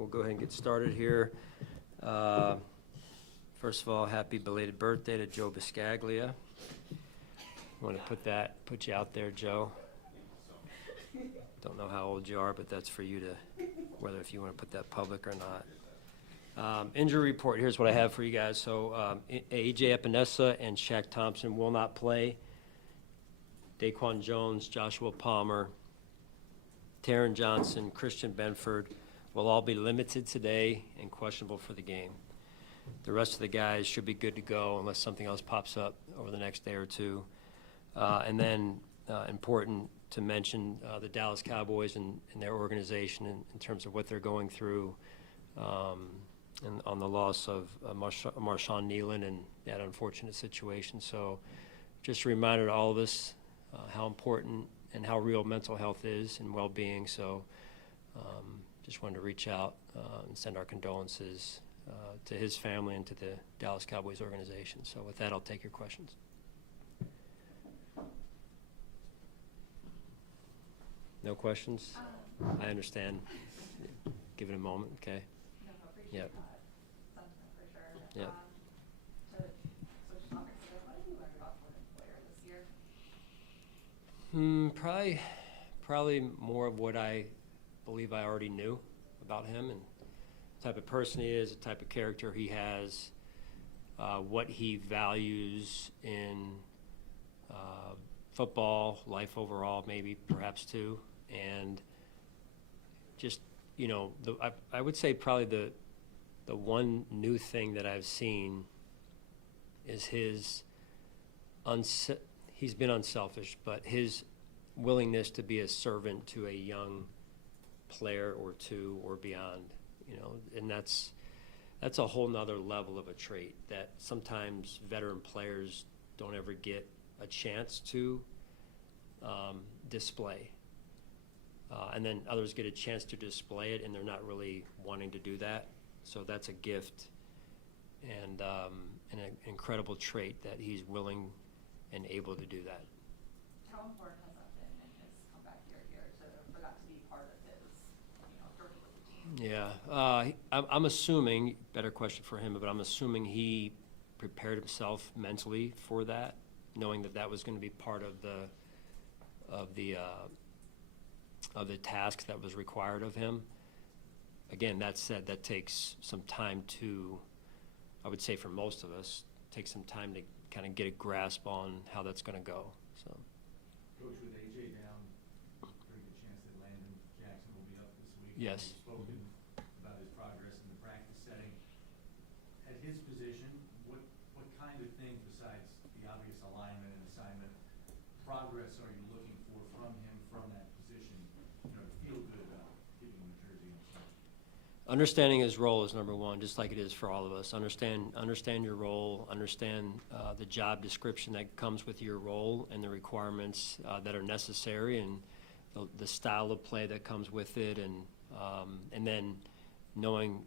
we'll go ahead and get started here. First of all, happy belated birthday to Joe Biscaglia. Want to put you out there, Joe. Don't know how old you are, but that's for you to, whether if you want to put that public or not. Injury report, here's what I have for you guys. So A.J. Epinesa and Shaq Thompson will not play. Daquan Jones, Joshua Palmer, Taron Johnson, Christian Benford will all be limited today and questionable for the game. The rest of the guys should be good to go unless something else pops up over the next day or two. And then important to mention the Dallas Cowboys and their organization in terms of what they're going through and on the loss of Marshawn Nealon and that unfortunate situation. So just a reminder to all of us how important and how real mental health is and well-being. So just wanted to reach out and send our condolences to his family and to the Dallas Cowboys organization. So with that, I'll take your questions. No questions? I understand. Give it a moment, okay? No, appreciate Yep. sentiment for sure. Yep. To switch topics a bit, what have you learned about Jordan Poyer this year? Probably more of what I believe I already knew about him and the type of person he is, the type of character he has, what he values in football, life overall, maybe perhaps too, and just I would say probably the one new thing that I've seen is he's been unselfish, but his willingness to be a servant to a young player or two or beyond, and that's a whole nother level of a trait that sometimes veteran players don't ever get a chance to display. And then others get a chance to display it and they're not really wanting to do that. So that's a gift and an incredible trait that he's willing and able to do that. How important has that been in his comeback year for that to be part of his, journey with the team? Yeah, I'm assuming, better question for him, but I'm assuming he prepared himself mentally for that, knowing that was going to be part of the task that was required of him. Again, that said, that takes some time to, I would say for most of us, takes some time to kind of get a grasp on how that's going to go. So. Coach, with A.J. down, pretty good chance that Landon Jackson will be up this week. Yes. You've spoken about his progress in the practice setting. At his position, what kind of things besides the obvious alignment and assignment progress are you looking for from him from that position, to feel good about giving the jersey? Understanding his role is number one, just like it is for all of us. Understand your role, understand the job description that comes with your role and the requirements that are necessary and the style of play that comes with it, and then knowing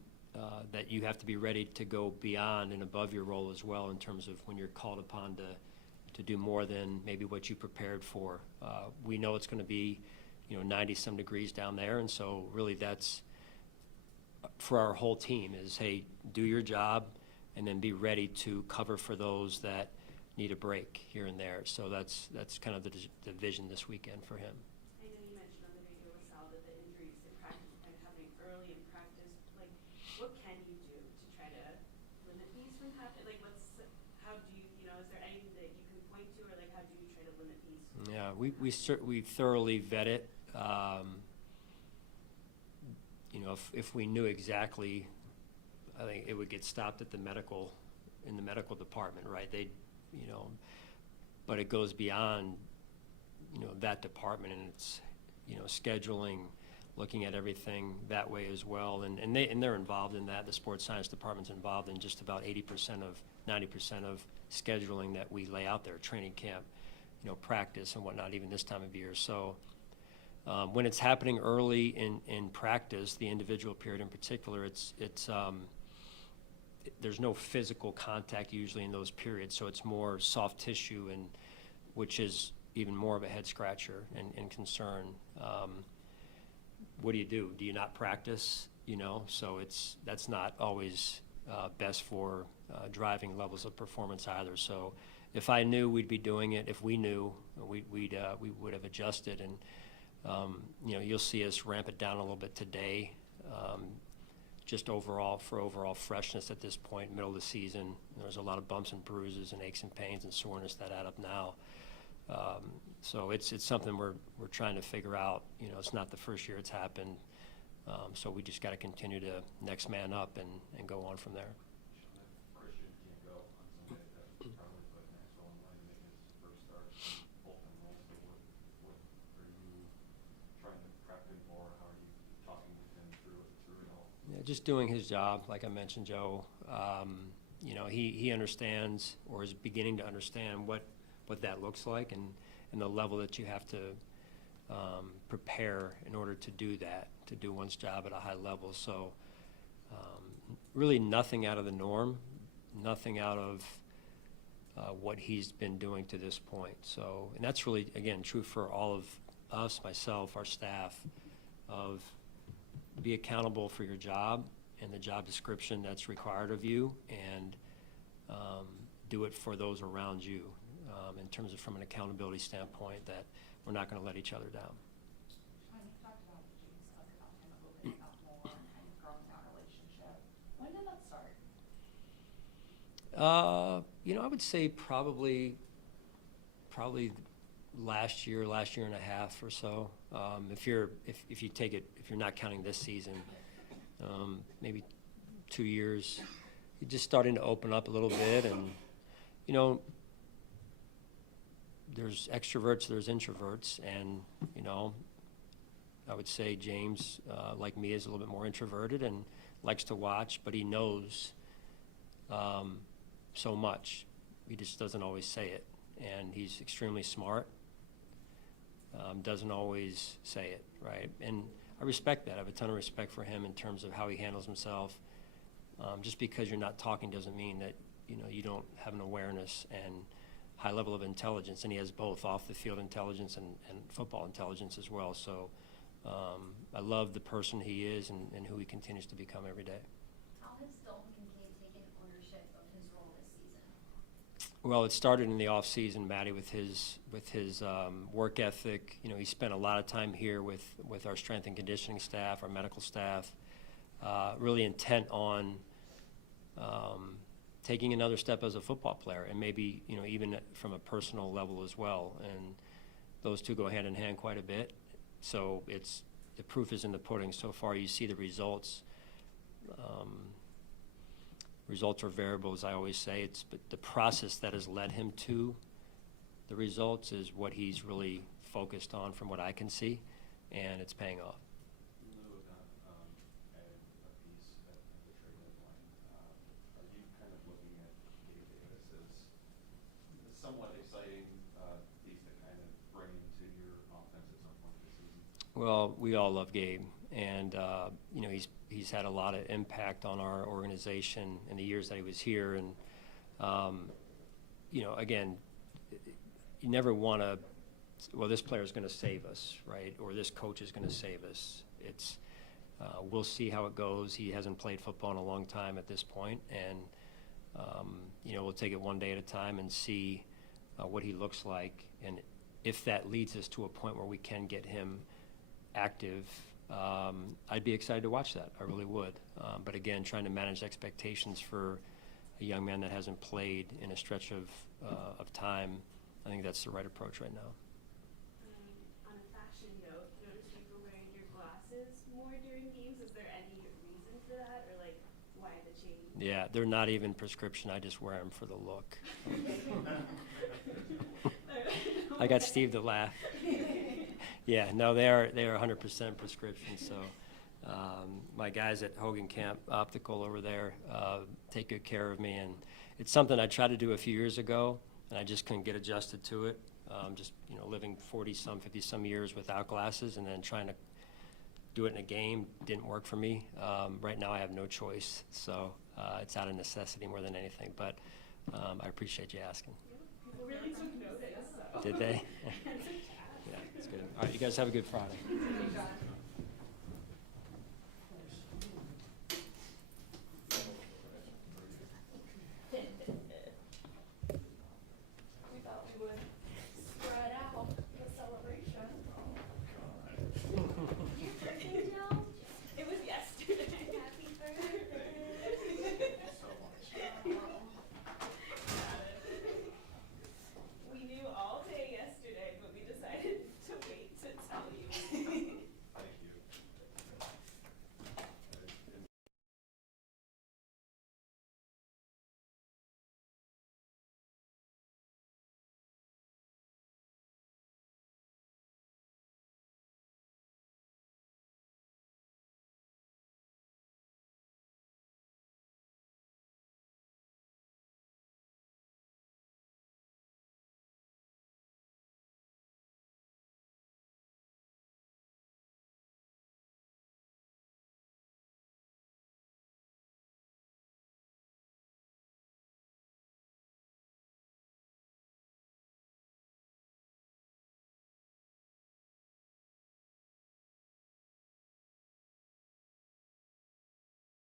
that you have to be ready to go beyond and above your role as well in terms of when you're called upon to do more than maybe what you prepared for. We know it's going to be 90-some degrees down there, and so really that's for our whole team is, hey, do your job and then be ready to cover for those that need a break here and there. So that's kind of the vision this weekend for him. I know you mentioned on the radio with Sal that the injuries in practice kind of happening early in practice. Like, what can you do to try to limit these from happening? Like, how do you, is there anything that you can point to, or like how do you try to limit these? Yeah, we thoroughly vet it. If we knew exactly, I think it would get stopped at in the medical department, right? But it goes beyond, that department, and it's, scheduling, looking at everything that way as well, and they're involved in that. The sports science department's involved in just about 90% of scheduling that we lay out there, training camp, practice and whatnot, even this time of year. So. When it's happening early in practice, the individual period in particular, there's no physical contact usually in those periods, so it's more soft tissue, and which is even more of a head scratcher and concern. What do? Do you not practice you know, so that's not always best for driving levels of performance either. So if I knew we'd be doing it, if we knew, we would have adjusted. And you know, you'll see us ramp it down a little bit today, just overall freshness at this point, middle of the season. There's a lot of bumps and bruises and aches and pains and soreness that add up now. So it's something we're trying to figure out. You know, it's not the first year it's happened. So we just got to continue to next man up and go on from there. Christian can't go on Sunday. That would probably put Maxwell in line to make his first start in full-time role. So what are you trying to prep him for? How are you talking with him through it all? Yeah, just doing his job, like I mentioned, Joe. You know, he understands, or is beginning to understand what that looks like, and the level that you have to prepare in order to do that, to do one's job at a high level. So really nothing out of the norm, nothing out of what he's been doing to this point. So, and that's really, again, true for all of us, myself, our staff, of be accountable for your job and the job description that's required of you, and do it for those around you, in terms of from an accountability standpoint, that we're not going to let each other down. Sean, you talked about James, spoke about him a little bit about more and kind of growing that relationship. When did that start? You know, I would say probably last year and a half or so. If you take it, if you're not counting this season, maybe 2 years, you're just starting to open up a little bit. And you know, there's extroverts, there's introverts, and you know, I would say James, like me, is a little bit more introverted and likes to watch, but he knows so much. He just doesn't always say it, and he's extremely smart. Doesn't always say it, right? And I respect that. I have a ton of respect for him in terms of how he handles himself. Just because you're not talking doesn't mean that, you know, you don't have an awareness and high level of intelligence, and he has both off the field intelligence and football intelligence as well. So I love the person he is and who he continues to become every day. How has Dalton Kincaid taken ownership of his role this season? Well, it started in the off season, Matty, with his work ethic. You know, he spent a lot of time here with our strength and conditioning staff, our medical staff, really intent on taking another step as a football player, and maybe, you know, even from a personal level as well. And those two go hand in hand quite a bit. So the proof is in the pudding. So far, you see the results. Results are variable, as I always say. But the process that has led him to the results is what he's really focused on, from what I can see, and it's paying off. Lou added a piece at the trade deadline. Are you kind of looking at Gabe Davis as somewhat exciting piece to kind of bring into your offense at some point this season? Well, we all love Gabe, and you know, he's had a lot of impact on our organization in the years that he was here. And you know, again, you never want to, well, this player is going to save us, right? Or this coach is going to save us. It's we'll see how it goes. He hasn't played football in a long time at this point, and you know, we'll take it one day at a time and see what he looks like, and if that leads us to a point where we can get him active, I'd be excited to watch that. I really would. But again, trying to manage expectations for a young man that hasn't played in a stretch of time, I think that's the right approach right now. On a fashion note, noticed you were wearing your glasses more during games. Is there any reason for that, or like why the change? Yeah, they're not even prescription. I just wear them for the look. I got Steve to laugh. Yeah, no, they are 100% prescription. So my guys at Hogan Camp Optical over there take good care of me, and it's something I tried to do a few years ago, and I just couldn't get adjusted to it. Just, you know, living 40-some, 50-some years without glasses, and then trying to do it in a game didn't work for me. Right now I have no choice, so it's out of necessity more than anything. But I appreciate you asking. People really took notice. So. Did they? Yeah, it's good. All right, you guys have a good Friday. Thank you, John.